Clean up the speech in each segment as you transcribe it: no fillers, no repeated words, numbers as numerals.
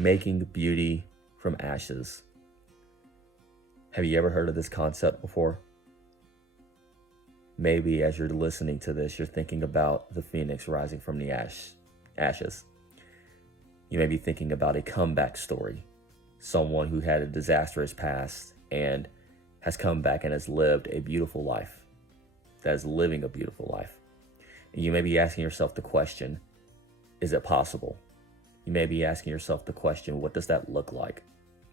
making beauty from ashes. Have you ever heard of this concept before? Maybe as you're listening to this, you're thinking about the phoenix rising from the ashes. You may be thinking about a comeback story, someone who had a disastrous past and has come back and has lived a beautiful life, that is living a beautiful life. And you may be asking yourself the question, is it possible? You may be asking yourself the question, what does that look like?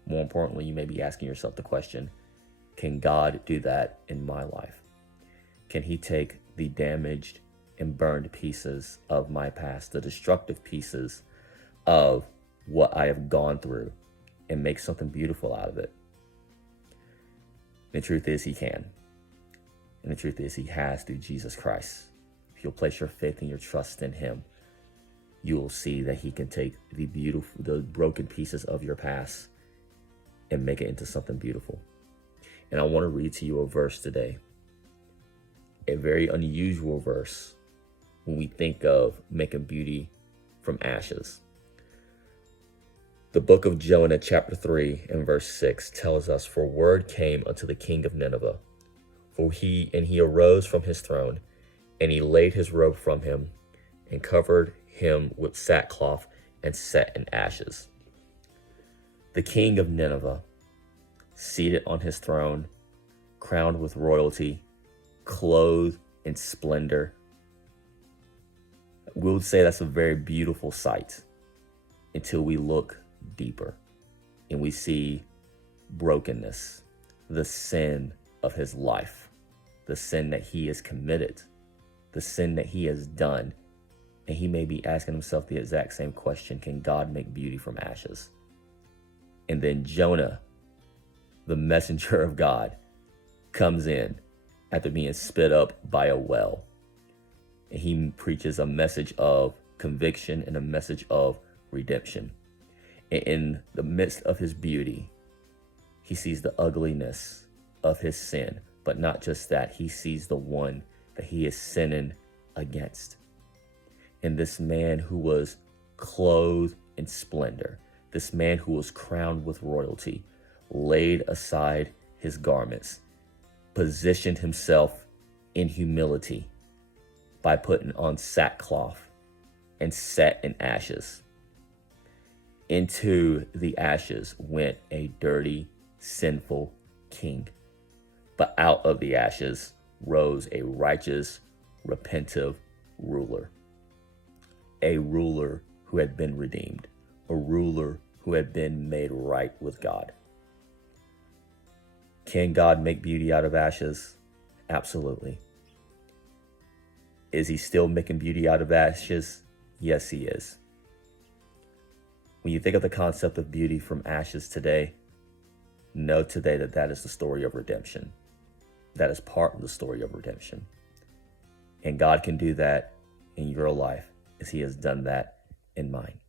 More importantly, you may be asking yourself the question, can God do that in my life? Can he take the damaged and burned pieces of my past, the destructive pieces of what I have gone through, and make something beautiful out of it? The truth is he can. And the truth is he has through Jesus Christ. If you'll place your faith and your trust in him, you will see that he can take the broken pieces of your past and make it into something beautiful. And I want to read to you a verse today, a very unusual verse when we think of making beauty from ashes. The book of Jonah, chapter 3 and verse 6 tells us, "For word came unto the king of Nineveh, he arose from his throne, and he laid his robe from him, and covered him with sackcloth, and sat in ashes." The king of Nineveh, seated on his throne, crowned with royalty, clothed in splendor. We would say that's a very beautiful sight until we look deeper and we see brokenness, the sin of his life, the sin that he has committed, the sin that he has done. And he may be asking himself the exact same question, can God make beauty from ashes? And then Jonah, the messenger of God, comes in after being spit up by a well. And he preaches a message of conviction and a message of redemption. And in the midst of his beauty, he sees the ugliness of his sin. But not just that, he sees the one that he is sinning against. And this man who was clothed in splendor, this man who was crowned with royalty, laid aside his garments, positioned himself in humility by putting on sackcloth and sat in ashes. Into the ashes went a dirty, sinful king. But out of the ashes rose a righteous, repentive ruler. A ruler who had been redeemed, a ruler who had been made right with God. Can God make beauty out of ashes? Absolutely. Is he still making beauty out of ashes? Yes, he is. When you think of the concept of beauty from ashes today, know today that that is the story of redemption. That is part of the story of redemption. And God can do that in your life as he has done that in mine.